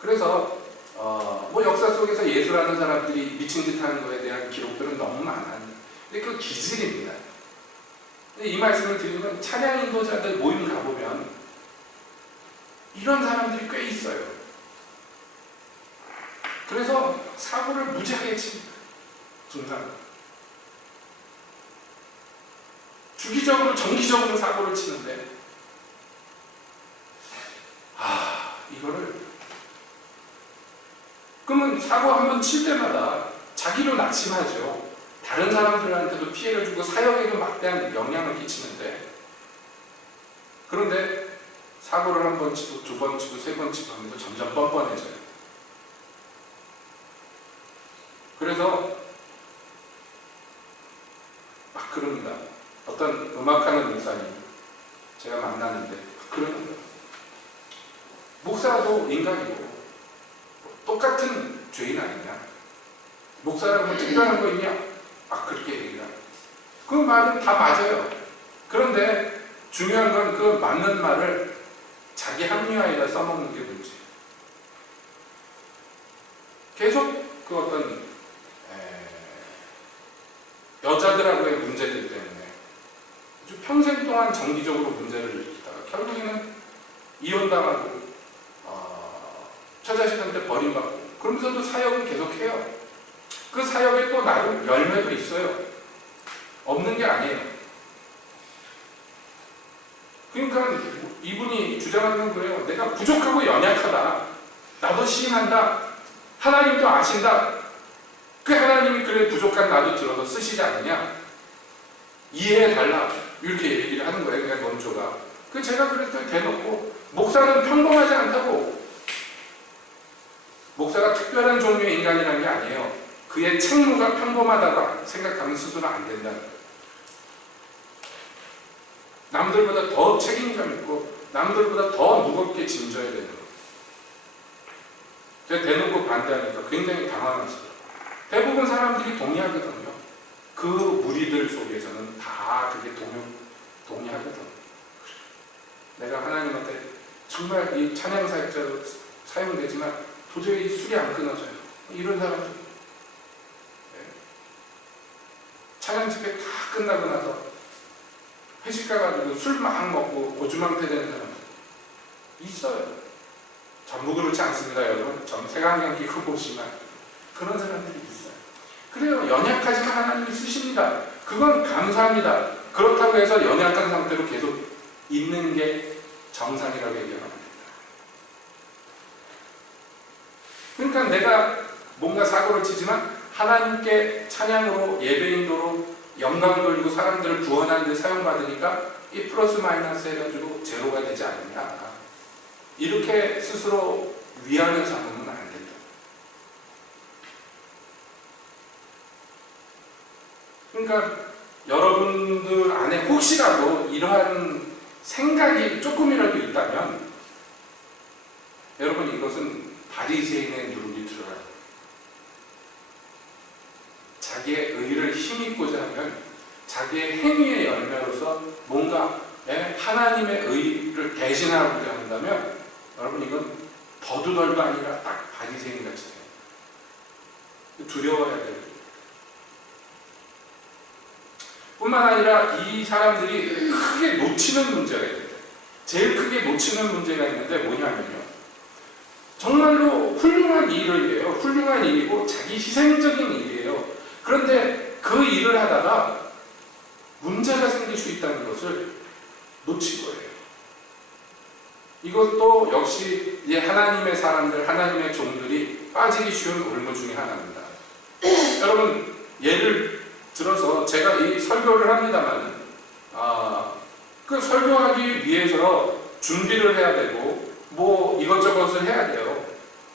그래서 뭐 역사 속에서 예술하는 사람들이 미친 짓 하는 거에 대한 기록들은 너무 많아요. 근데 그 기질입니다. 근데 이 말씀을 드리면 찬양 인도자들 모임 가보면 이런 사람들이 꽤 있어요. 그래서 사고를 무지하게 칩니다. 중간. 주기적으로 정기적으로 사고를 치는데 이거를 그러면 사고 한번 칠 때마다 자기로 낙심하죠. 다른 사람들한테도 피해를 주고 사역에도 막대한 영향을 끼치는데 그런데 사고를 한 번 치고 두 번 치고 세 번 치고 하면서 점점 뻔뻔해져요. 그래서 막 그럽니다. 어떤 음악하는 목사님 제가 만나는데 막 그러는 거예요. 목사도 인간이고 똑같은 죄인 아니냐? 목사라고 뭐 특별한 거 있냐? 막 그렇게 얘기를 합니다. 그 말은 다 맞아요. 그런데 중요한 건 그 맞는 말을 자기 합리화에다 써먹는 게 문제예요. 계속 그 어떤 여자들하고의 문제들 때문에 아주 평생 동안 정기적으로 문제를 일으키다가 결국에는 이혼당하고 처자식한테 버림받고 그러면서도 사역은 계속해요. 그 사역에 또 나름 열매도 있어요. 없는 게 아니에요. 그러니까 이분이 주장하는 거예요. 내가 부족하고 연약하다. 나도 시인한다. 하나님도 아신다. 그 하나님이 그래 부족한 나도 들어서 쓰시지 않느냐? 이해해달라. 이렇게 얘기를 하는 거예요. 그러니까 논조가. 그 제가 그랬더니 대놓고 목사는 평범하지 않다고. 목사가 특별한 종류의 인간이라는 게 아니에요. 그의 책무가 평범하다고 생각하면 스스로 안 된다는 거예요. 남들보다 더 책임감 있고 남들보다 더 무겁게 짐져야 되는 거예요. 제가 대놓고 반대하니까 굉장히 당황했어요. 대부분 사람들이 동의하거든요. 그 무리들 속에서는 다 그게 동의하거든요. 내가 하나님한테 정말 이 찬양 사역자로 사용되지만 도저히 술이 안 끊어져요. 이런 사람들. 찬양 집회 다 끝나고 나서 회식 가가지고 술 막 먹고 고주망태 되는 사람들 있어요. 전부 그렇지 않습니다, 여러분. 전 색안경끼 크고 보시면 그런 사람들이 있어요. 그래요. 연약하지만 하나님이 쓰십니다. 그건 감사합니다. 그렇다고 해서 연약한 상태로 계속 있는 게 정상이라고 얘기합니다. 그러니까 내가 뭔가 사고를 치지만 하나님께 찬양으로 예배인도로 영광 돌리고 사람들을 구원하는 데 사용받으니까 이 플러스 마이너스 해가지고 제로가 되지 않느냐. 이렇게 스스로 위안을 삼으면 안 된다. 그러니까 여러분들 안에 혹시라도 이러한 생각이 조금이라도 있다면 여러분 이것은 바리새인의 누룩이 들어가요. 자기의 의를 힘입고자 하면 자기의 행위의 열매로서 뭔가 하나님의 의를 대신하고자 한다면 여러분 이건 더두덜도 아니라 딱 바리새인 같이 돼요. 두려워야 돼요. 뿐만 아니라 이 사람들이 크게 놓치는 문제가 있는데 제일 크게 놓치는 문제가 있는데 뭐냐면요. 정말로 훌륭한 일을 해요. 훌륭한 일이고 자기 희생적인 일이에요. 그런데 그 일을 하다가 문제가 생길 수 있다는 것을 놓친 거예요. 이것도 역시 이제 하나님의 사람들, 하나님의 종들이 빠지기 쉬운 올무 중에 하나입니다. 여러분 예를 들어서 제가 이 설교를 합니다만 그 설교하기 위해서 준비를 해야 되고 뭐 이것저것을 해야 돼요.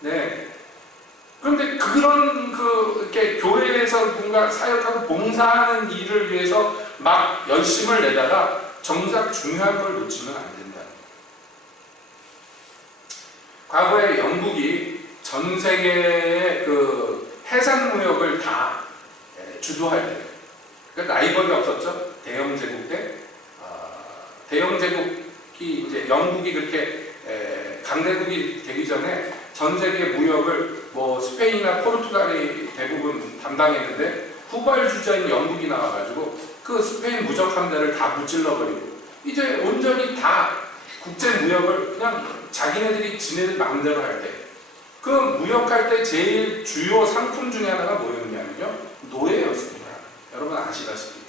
네. 그런데 그런 이렇게 교회에서 뭔가 사역하고 봉사하는 일을 위해서 막 열심을 내다가 정작 중요한 걸 놓치면 안 된다. 과거에 영국이 전 세계의 그 해상무역을 다 주도할 때, 그러니까 라이벌이 없었죠. 대영 제국 때, 대영 제국이 이제 영국이 그렇게 강대국이 되기 전에 전 세계 무역을 뭐 스페인이나 포르투갈이 대부분 담당했는데 후발주자인 영국이 나와가지고 그 스페인 무적 함대를 다 무찔러버리고 이제 온전히 다 국제 무역을 그냥 자기네들이 지네들 마음대로 할 때 그 무역할 때 제일 주요 상품 중에 하나가 뭐였냐면요. 노예였습니다. 여러분 아시다시피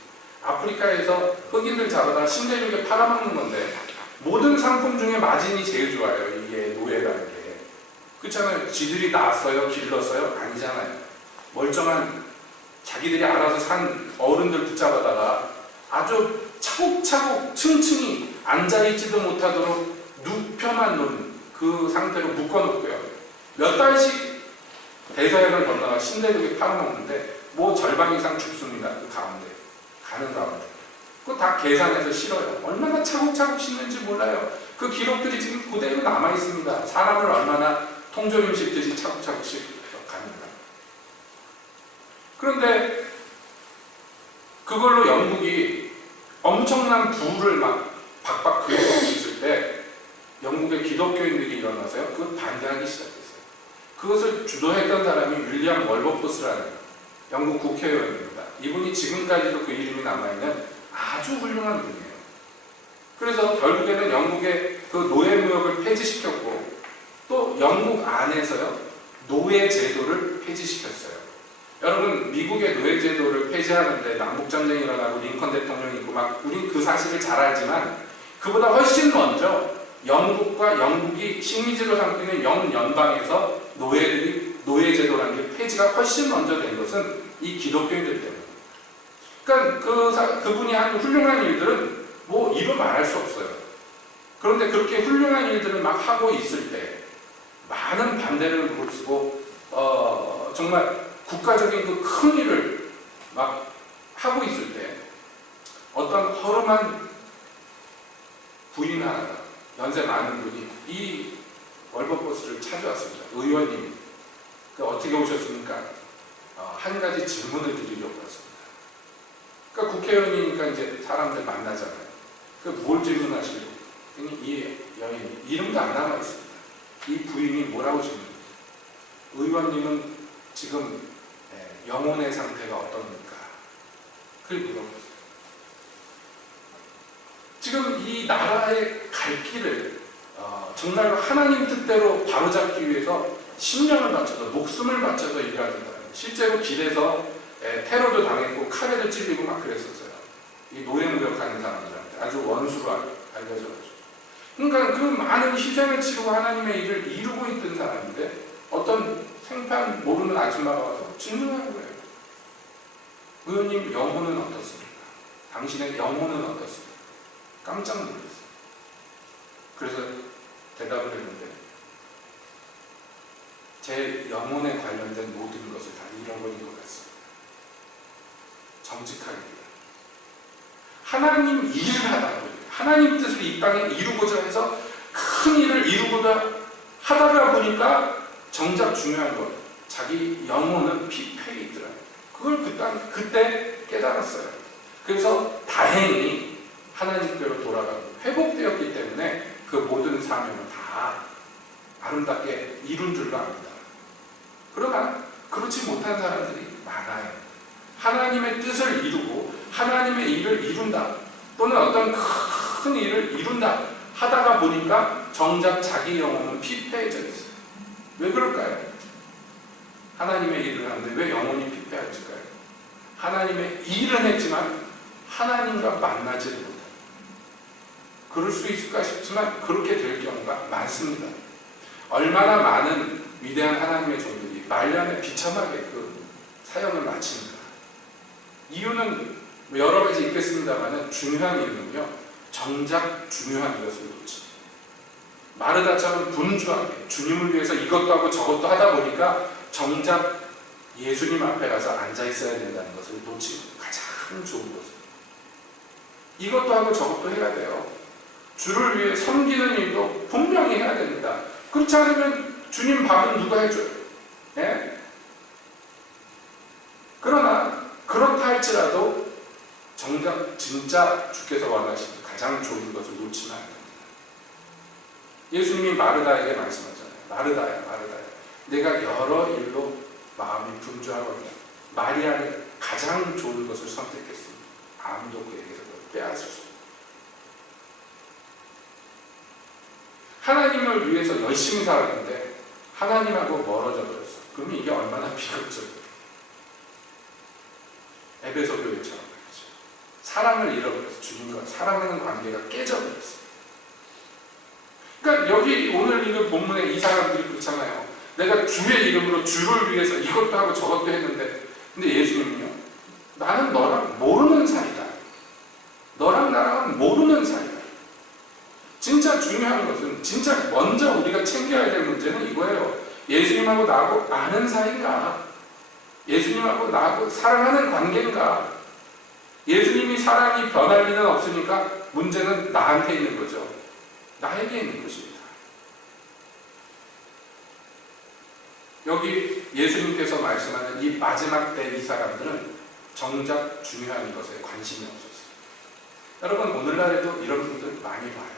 아프리카에서 흑인들 잡아다 신대륙에 팔아먹는 건데 모든 상품 중에 마진이 제일 좋아요. 이게 노예라는 게. 그렇잖아요. 지들이 낳았어요? 길렀어요? 아니잖아요. 멀쩡한 자기들이 알아서 산 어른들 붙잡아다가 아주 차곡차곡 층층이 앉아있지도 못하도록 눕혀만 놓은 그 상태로 묶어놓고요. 몇 달씩 대서양을 건너가 신대륙에 팔아먹는데 뭐 절반 이상 죽습니다. 그 가운데. 가는 가운데. 그거 다 계산해서 실어요. 얼마나 차곡차곡 싣는지 몰라요. 그 기록들이 지금 그대로 남아있습니다. 사람을 얼마나 통조림 씹듯이 차곡차곡 씹어서 가는가. 그런데 그걸로 영국이 엄청난 부를 막 박박 긁어오고 있을 때 영국의 기독교인들이 일어나서요. 그걸 반대하기 시작했어요. 그것을 주도했던 사람이 윌리엄 월버포스라는 영국 국회의원입니다. 이분이 지금까지도 그 이름이 남아있는 아주 훌륭한 분이에요. 그래서 결국에는 영국의 그 노예무역을 폐지시켰고 또 영국 안에서요. 노예 제도를 폐지시켰어요. 여러분 미국의 노예 제도를 폐지하는데 남북전쟁이 일어나고 링컨 대통령이 있고 막 우린 그 사실을 잘 알지만 그보다 훨씬 먼저 영국과 영국이 식민지로 삼고 있는 영연방에서 노예 제도라는 게 폐지가 훨씬 먼저 된 것은 이 기독교인들 때문에. 그러니까 그분이 한 훌륭한 일들은 뭐 이루 말할 수 없어요. 그런데 그렇게 훌륭한 일들을 막 하고 있을 때 많은 반대를 무릅쓰고 정말 국가적인 그 큰 일을 막 하고 있을 때 어떤 허름한 부인 하나가 연세 많은 분이 이 월버포스를 찾아왔습니다. 의원님, 어떻게 오셨습니까? 한 가지 질문을 드리려고 왔습니다. 그러니까 국회의원이니까 이제 사람들 만나잖아요. 뭘 질문하시려고? 이 여인이 이름도 안 남아 있습니다. 이 부인이 뭐라고 질문해요? 의원님은 지금 영혼의 상태가 어떻습니까? 그걸 물어보세요. 지금 이 나라의 갈 길을 정말 하나님 뜻대로 바로잡기 위해서 심령을 바쳐서 목숨을 바쳐서 일하는 사람. 실제로 길에서 테러도 당했고 칼에도 찔리고 막 그랬었어요. 이 노예무역하는 사람들한테 아주 원수로 알려져가지고. 그러니까 그 많은 희생을 치르고 하나님의 일을 이루고 있던 사람인데 어떤 생판 모르는 아줌마가 와서 질문하는 거예요. 의원님 영혼은 어떻습니까? 당신의 영혼은 어떻습니까? 깜짝 놀랐어요. 그래서 대답을 했는데 제 영혼에 관련된 모든 것을 다 잃어버린 것 같습니다. 정직합니다. 하나님 일을 하다 보니까 하나님 뜻을 이 땅에 이루고자 해서 큰 일을 이루고자 하다가 보니까 정작 중요한 건 자기 영혼은 피폐해 있더라고요. 그걸 그때 깨달았어요. 그래서 다행히 하나님께로 돌아가고 회복되었기 때문에 그 모든 사명을 다 아름답게 이룬 줄로 압니다. 그러나 그렇지 못한 사람들이 많아요. 하나님의 뜻을 이루고 하나님의 일을 이룬다 또는 어떤 큰 일을 이룬다 하다가 보니까 정작 자기 영혼은 피폐해져 있어요. 왜 그럴까요? 하나님의 일을 하는데 왜 영혼이 피폐해질까요? 하나님의 일은 했지만 하나님과 만나지를 못해요. 그럴 수 있을까 싶지만 그렇게 될 경우가 많습니다. 얼마나 많은 위대한 하나님의 종들이 말년에 비참하게 그 사역을 마칩니다. 이유는 여러 가지 있겠습니다만 중요한 이유는요. 정작 중요한 이것을 놓칩니다. 마르다처럼 분주하게 주님을 위해서 이것도 하고 저것도 하다 보니까 정작 예수님 앞에 가서 앉아 있어야 된다는 것을 놓치고 가장 좋은 것을 이것도 하고 저것도 해야 돼요. 주를 위해 섬기는 일도 분명히 해야 됩니다. 그렇지 않으면 주님 밥은 누가 해줘요? 예? 그러나 그렇다 할지라도 정작 진짜 주께서 원하시는 가장 좋은 것을 놓치면 안 됩니다. 예수님이 마르다에게 말씀하잖아요. 마르다야, 마르다야. 내가 여러 일로 마음이 분주하거든요. 마리아는 가장 좋은 것을 선택했습니다. 아무도 그에게서 빼앗을 수 없습니다. 하나님을 위해서 열심히 살았는데 하나님하고 멀어져 버렸어요. 그러면 이게 얼마나 비극적이에요. 에베소 교회처럼 말이죠. 사랑을 잃어버렸어요. 주님과 사랑하는 관계가 깨져버렸어요. 그러니까 여기 오늘 읽은 본문에 이 사람들이 그렇잖아요. 내가 주의 이름으로 주를 위해서 이것도 하고 저것도 했는데, 근데 예수님은요, 나는 너랑 모르는 사이다. 너랑 나랑은 모르는 사이다. 진짜 중요한 것은, 진짜 먼저 우리가 챙겨야 될 문제는 이거예요. 예수님하고 나하고 아는 사이인가? 예수님하고 나하고 사랑하는 관계인가? 예수님이 사랑이 변할 리는 없으니까 문제는 나한테 있는 거죠. 나에게 있는 것입니다. 여기 예수님께서 말씀하는 이 마지막 때 이 사람들은 정작 중요한 것에 관심이 없었어요. 여러분, 오늘날에도 이런 분들 많이 봐요.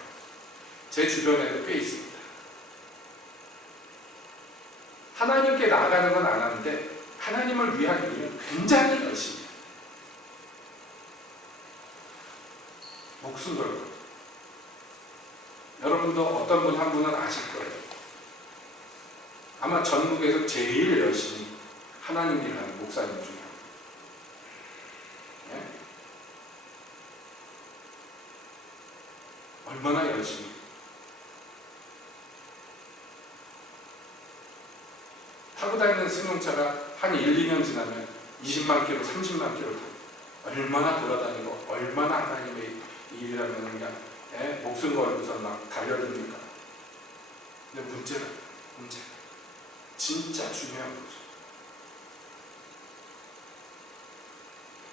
제 주변에도 꽤 있습니다. 하나님께 나아가는 건 안 하는데 하나님을 위한 일은 굉장히 열심히 해요. 목숨 걸고. 여러분도 어떤 분 한 분은 아실 거예요. 아마 전국에서 제일 열심히 하나님 일을 하는 목사님 중에 한 분. 네? 얼마나 열심히. 타고 다니는 승용차가 한 1, 2년 지나면 20만 킬로, 30만 킬로 타고 얼마나 돌아다니고 얼마나 하나님의 일이라면 그냥 목숨 걸고서 막 달려듭니까? 근데 문제 진짜 중요한 거죠.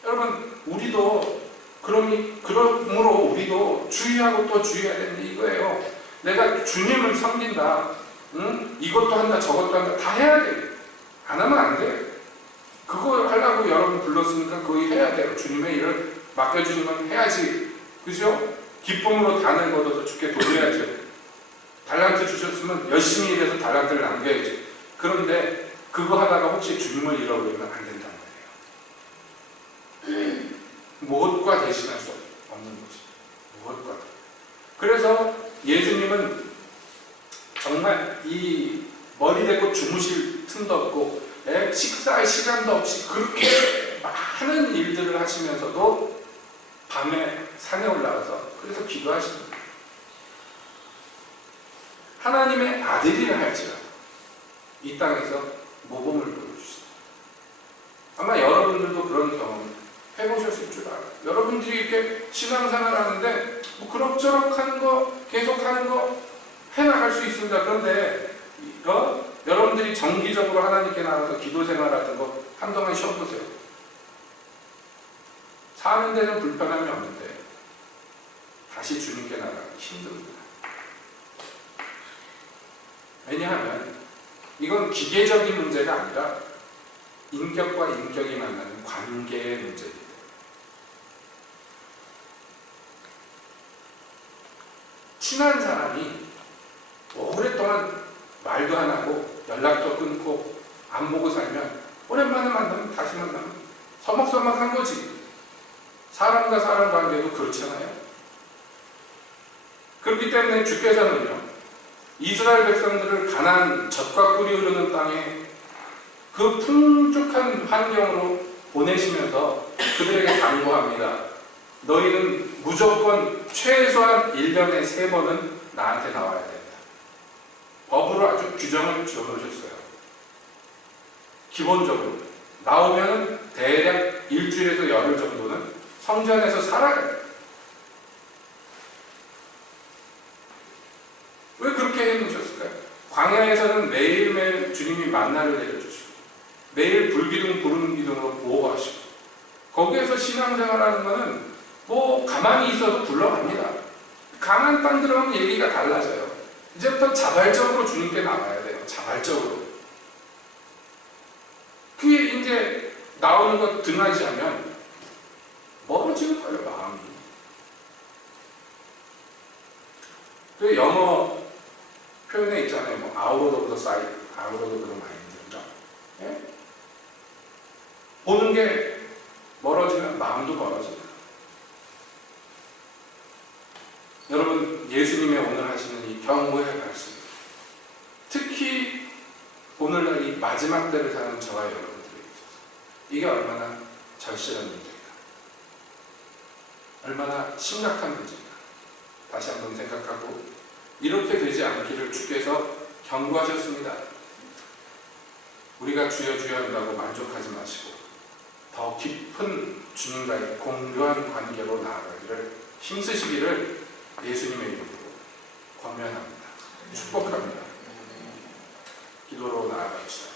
여러분, 우리도 그러므로 우리도 주의하고 또 주의해야 되는 게 이거예요. 내가 주님을 섬긴다. 응? 이것도 한다, 저것도 한다. 다 해야 돼. 안 하면 안 돼. 그거 하려고 여러분 불렀으니까 그거 해야 돼요. 주님의 일을 맡겨주시면 해야지. 그죠? 기쁨으로 단을 걷어서 주께 돌려야죠. 달란트 주셨으면 열심히 일해서 달란트를 남겨야죠. 그런데 그거 하다가 혹시 주님을 잃어버리면 안 된단 말이에요. 무엇과 대신할 수 없는 것이. 무엇과. 그래서 예수님은 정말 이 머리 대고 주무실 틈도 없고 식사할 시간도 없이 그렇게 많은 일들을 하시면서도 밤에 산에 올라가서 그래서 기도하십니다. 하나님의 아들이라 할지라도 이 땅에서 모범을 보여주십니다. 아마 여러분들도 그런 경험 해보셨을 줄 알아요. 여러분들이 이렇게 신앙생활 하는데 뭐 그럭저럭 하는 거 계속 하는 거 해나갈 수 있습니다. 그런데 여러분들이 정기적으로 하나님께 나가서 기도 생활하는 거 한동안 쉬어보세요. 사는 데는 불편함이 없는데 다시 주님께 나가기 힘듭니다. 왜냐하면 이건 기계적인 문제가 아니라 인격과 인격이 만나는 관계의 문제입니다. 친한 사람이 오랫동안 말도 안 하고 연락도 끊고 안 보고 살면 오랜만에 만나면 다시 만나면 서먹서먹한 거지. 사람과 사람 관계도 그렇잖아요. 그렇기 때문에 주께서는요, 이스라엘 백성들을 가나안 젖과 꿀이 흐르는 땅에 그 풍족한 환경으로 보내시면서 그들에게 당부합니다. 너희는 무조건 최소한 1년에 3번은 나한테 나와야 된다. 법으로 아주 규정을 지어놓으셨어요. 기본적으로 나오면 대략 일주일에서 열흘 정도는 성전에서 살아야 돼요. 왜 그렇게 해놓으셨을까요? 광야에서는 매일매일 주님이 만나를 내려주시고 매일 불기둥 구름 기둥으로 보호하시고 거기에서 신앙생활하는 것은 뭐 가만히 있어도 굴러갑니다. 가나안 땅 들어가면 얘기가 달라져요. 이제부터 자발적으로 주님께 나가야 돼요. 자발적으로. 그게 이제 나오는 것 등한시하면 멀어지는 거예요, 마음이. 그 영어 표현에 있잖아요. 뭐 out of the sight, out of the mind인가. 예? 보는 게 멀어지면 마음도 멀어집니다. 여러분, 예수님의 오늘 하시는 이 경고의 말씀, 특히 오늘날 이 마지막 때를 사는 저와 여러분들에게 있어서 이게 얼마나 절실한 문제인가. 얼마나 심각한 문제인가 다시 한번 생각하고 이렇게 되지 않기를 주께서 경고하셨습니다. 우리가 주여 주여 한다고 만족하지 마시고 더 깊은 주님과의 공교한 관계로 나아가기를 힘쓰시기를 예수님의 이름으로 권면합니다. 축복합니다. 기도로 나아갑시다.